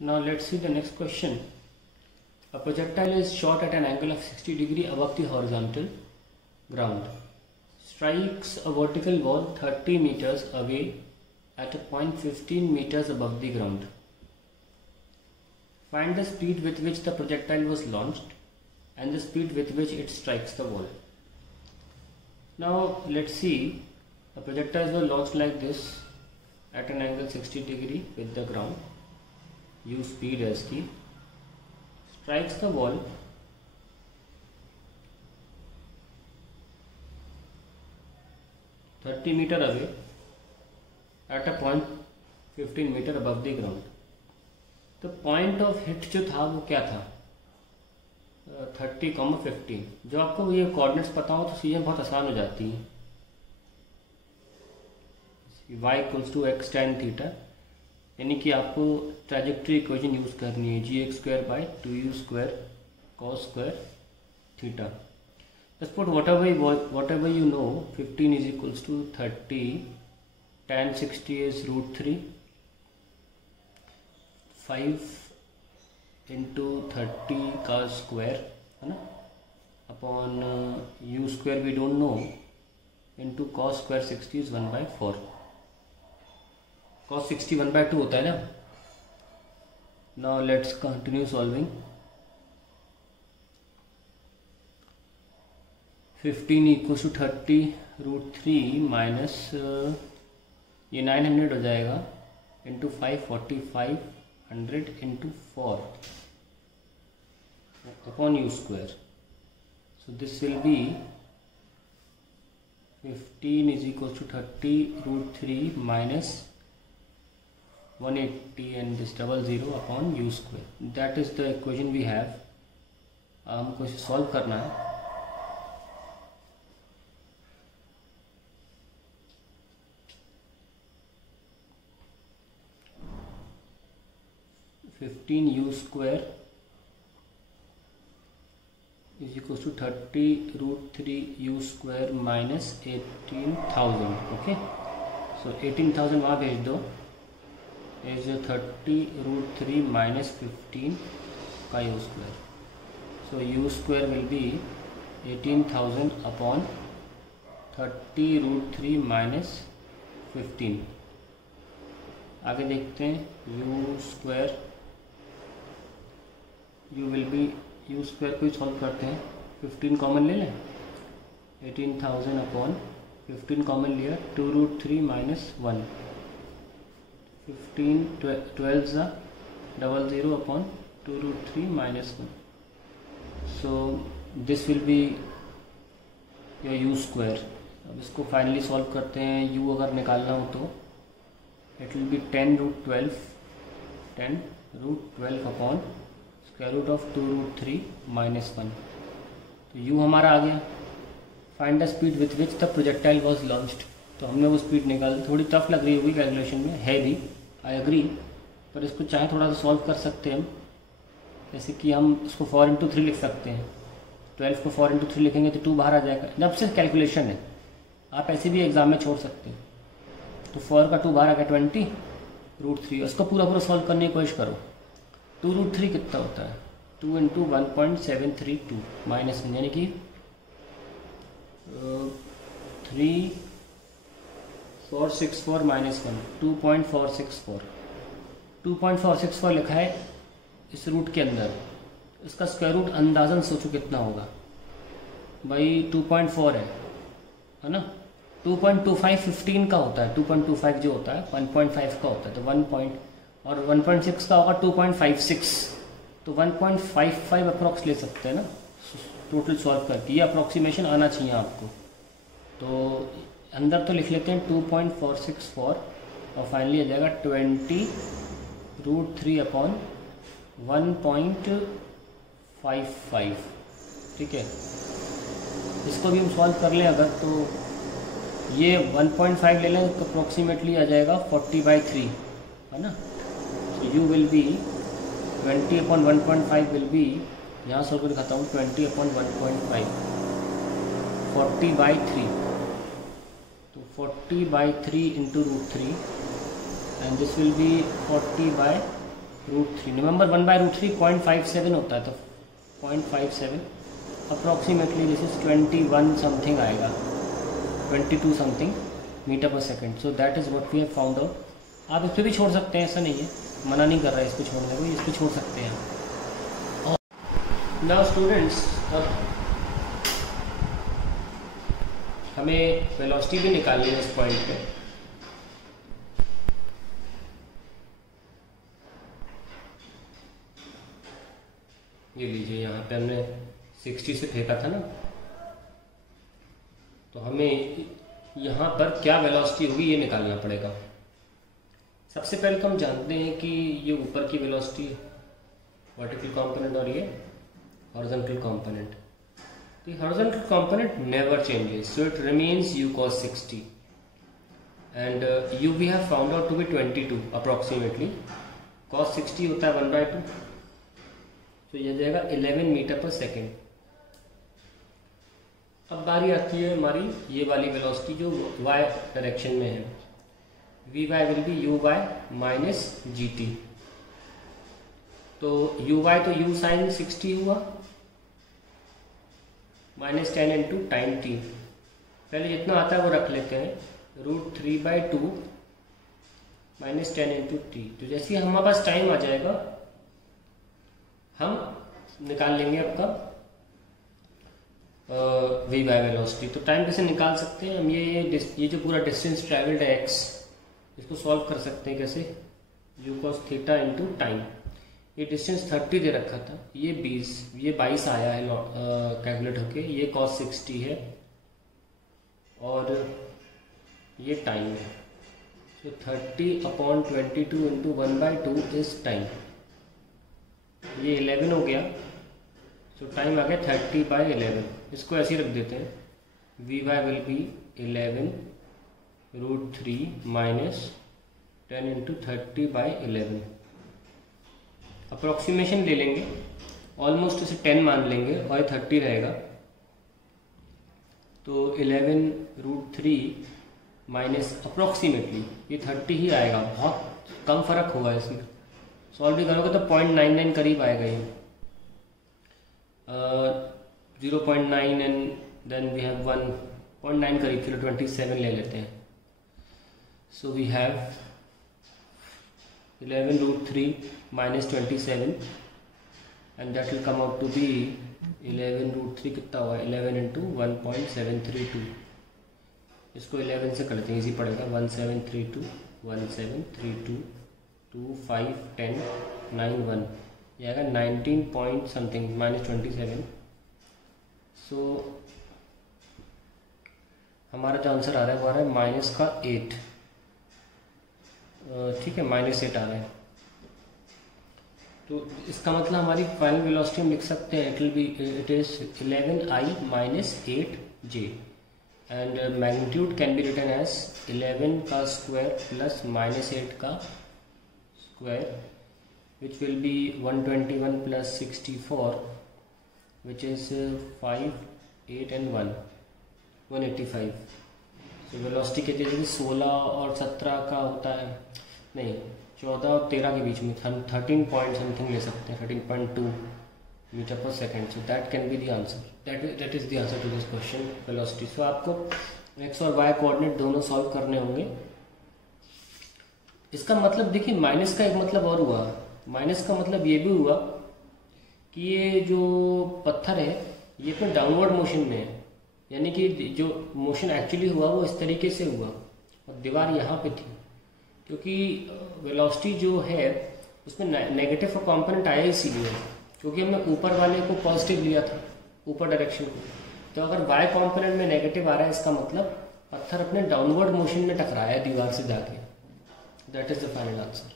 Now let's see the next question. A projectile is shot at an angle of 60 degrees above the horizontal ground. Strikes a vertical wall 30 meters away at a point 15 meters above the ground. Find the speed with which the projectile was launched and the speed with which it strikes the wall. Now let's see, the projectiles were launched like this at an angle 60 degree with the ground. Use speed as key. Strikes the wall (30 meter away) at a point 15 meter above the ground. तो point of hit जो था वो क्या था, 30,15. जो आपको ये coordinates पता हो तो चीज़ें बहुत आसान हो जाती हैं. y = x tan थीटा, यानी कि आपको ट्रैजेक्टरी इक्वेशन यूज करनी है gx²/2u² cos² theta. Let's put whatever you know. 15 = 30, tan 60 is √3, 5 into 30 का स्क्वायर है ना, upon u² we don't know, into cos² 60 is 1/4. cos 60 1/2 होता है ना. Now let's continue solving. 15 = 30 √3 minus ये 900 हो जाएगा into 545 into 4 upon u². So this will be 15 = 30 √3 minus 180 and this 00 upon u². That is the equation we have. हमको इसे solve करना है. u² = 30 √3 u² minus 18,000. Okay, so 18,000 वहाँ भेज दो, is 30 √3 minus 15 का u². So u² will be 18,000 upon 30 √3 minus 15. आगे देखते हैं. u² u will be u² को सॉल्व करते हैं. 15 कॉमन ले लें. 18,000 अपॉन 15 कॉमन लिया, 2 √3 minus 1, 15 12 00 upon 2 √3 minus 1. So this will be your u². अब इसको फाइनली सॉल्व करते हैं. u अगर निकालना हो तो it will be 10 √12 upon √2 √3 minus 1. तो u हमारा आ गया. Find the speed with which the projectile was launched. तो हमने वो स्पीड निकाल. थोड़ी टफ लग रही होगी कैलकुलेशन में, है भी, आई एग्री, पर इसको चाहे थोड़ा सा सॉल्व कर सकते हैं हम. जैसे कि हम इसको 4 into 3 लिख सकते हैं. 12 को 4 into 3 लिखेंगे तो 2 बाहर आ जाएगा. जब से कैलकुलेशन है, आप ऐसे भी एग्जाम में छोड़ सकते हैं. तो 4 का 2 बाहर आ गया 20 √3. उसको पूरा सॉल्व करने की कोशिश करो. 2 √3 कितना होता है? 2 into 1.732 माइनस 1, यानी कि 3464 minus 1, 2.464. 2.464 लिखा है इस रूट के अंदर. इसका स्क्वायर रूट अंदाजन सोचो कितना होगा भाई. 2.4 है ना. 2.25 15 का होता है. 2.25 जो होता है 1.5 का होता है, तो 1 और 1.6 का होगा 2.56. तो 1.55 अप्रॉक्स ले सकते हैं ना टोटल सॉल्व करके. ये अप्रॉक्सीमेशन आना चाहिए आपको. तो अंदर तो लिख लेते हैं 2.464 और फाइनली आ जाएगा 20 √3 अपॉन 1.55. ठीक है, इसको भी हम सॉल्व कर लें अगर, तो ये 1.5 ले लें तो अप्रॉक्सीमेटली आ जाएगा 40/3 है ना. So u will be 20 upon 1.5 will be, यहाँ सॉल्व कर दिखाता हूँ, 20 upon 1.5 40/3. तो 40/3 into √3 and this will be 40/3 √3 remember 1/√3 0.57 होता है, तो 0.57 अप्रॉक्सीमेटली दिस इज 21 समथिंग आएगा, 22 something metre per second. So that is what we have found out. आप इस पर भी छोड़ सकते हैं, ऐसा नहीं है, मना नहीं कर रहा है इस पर छोड़ने को, इस पर छोड़ सकते हैं। नाउ स्टूडेंट्स, अब हमें वेलोसिटी भी निकालनी है इस पॉइंट पे। ये लीजिए, यहाँ पे हमने 60 से फेंका था ना, तो हमें यहाँ पर क्या वेलोसिटी होगी ये निकालना पड़ेगा। सबसे पहले तो हम जानते हैं कि ये ऊपर की वेलोसिटी वर्टिकल कंपोनेंट और ये horizontal component. The horizontal component never changes, so it remains u cos 60, and u we have found out to be 22 approximately. Cos 60 होता है 1/2, तो यह जाएगा 11 मीटर पर सेकेंड। अब बारी आती है हमारी ये वाली वेलोसिटी जो y डायरेक्शन में है, vy will be uy minus gt। तो uy तो u sin 60 हुआ -10 इंटू टाइम t। पहले जितना आता है वो रख लेते हैं, √3/2 -10 इंटू टी। तो जैसे ही हमारे पास टाइम आ जाएगा हम निकाल लेंगे आपका वी बाय वेलोसिटी। तो टाइम कैसे निकाल सकते हैं हम, ये जो पूरा डिस्टेंस ट्रैवल्ड है x, इसको सॉल्व कर सकते हैं कैसे, u cos theta into time. ये डिस्टेंस 30 दे रखा था, ये 22 आया है कैलकुलेट होके, ये cos 60 है और ये टाइम है। तो 30/22 इंटू 1/2 इज टाइम। ये 11 हो गया, तो टाइम आ गया 30/11। इसको ऐसे ही रख देते हैं, V Y will be 11 √3 minus 10 into 30/11। Approximation ले लेंगे, ऑलमोस्ट इसे 10 मान लेंगे और 30 रहेगा, तो 11 √3 माइनस अप्रोक्सीमेटली ये 30 ही आएगा। बहुत कम फर्क होगा इसमें, सॉल्व भी करोगे तो 0.99 करीब आएगा ये, 0.9 एंड देन वी हैव 1.9 करीब, चलो 27 ले लेते हैं। So we have 11 √3 minus 27 and that will come out to be 11 √3 कितना हुआ, 11 इंटू 1.732। इसको 11 से करते हैं, इजी पड़ेगा, 1732 1732 2 5 10 9 1, ये आएगा 19 पॉइंट समथिंग -27। सो हमारा जो आंसर आ रहा है वो आ रहा है माइनस का 8, ठीक है, -8 आ रहा है। तो इसका मतलब हमारी फाइनल वेलोसिटी हम लिख सकते हैं, it is 11i minus 8j and magnitude can be written as 11 का स्क्वायर प्लस -8 का square, which will be 121 plus 64 which is 5 8 and 1 185। तो वेलोसिटी कहते हैं 16 और 17 का होता है, नहीं 14 और 13 के बीच में हम 13 पॉइंट समथिंग ले सकते हैं, 13.2 metre per second. So that can be the answer, that is the answer to this question velocity. So आपको एक्स और वाई कोऑर्डिनेट दोनों सॉल्व करने होंगे। इसका मतलब देखिए, माइनस का एक मतलब और हुआ, माइनस का मतलब ये भी हुआ कि ये जो पत्थर है ये अपने डाउनवर्ड मोशन में है, यानी कि जो मोशन एक्चुअली हुआ वो इस तरीके से हुआ और दीवार यहाँ पे थी, क्योंकि वेलोसिटी जो है उसमें नेगेटिव कंपोनेंट आया इसीलिए, क्योंकि हमने ऊपर वाले को पॉजिटिव लिया था, ऊपर डायरेक्शन को। तो अगर वाई कंपोनेंट में नेगेटिव आ रहा है, इसका मतलब पत्थर अपने डाउनवर्ड मोशन में टकराया है दीवार से जाके। That is the final answer.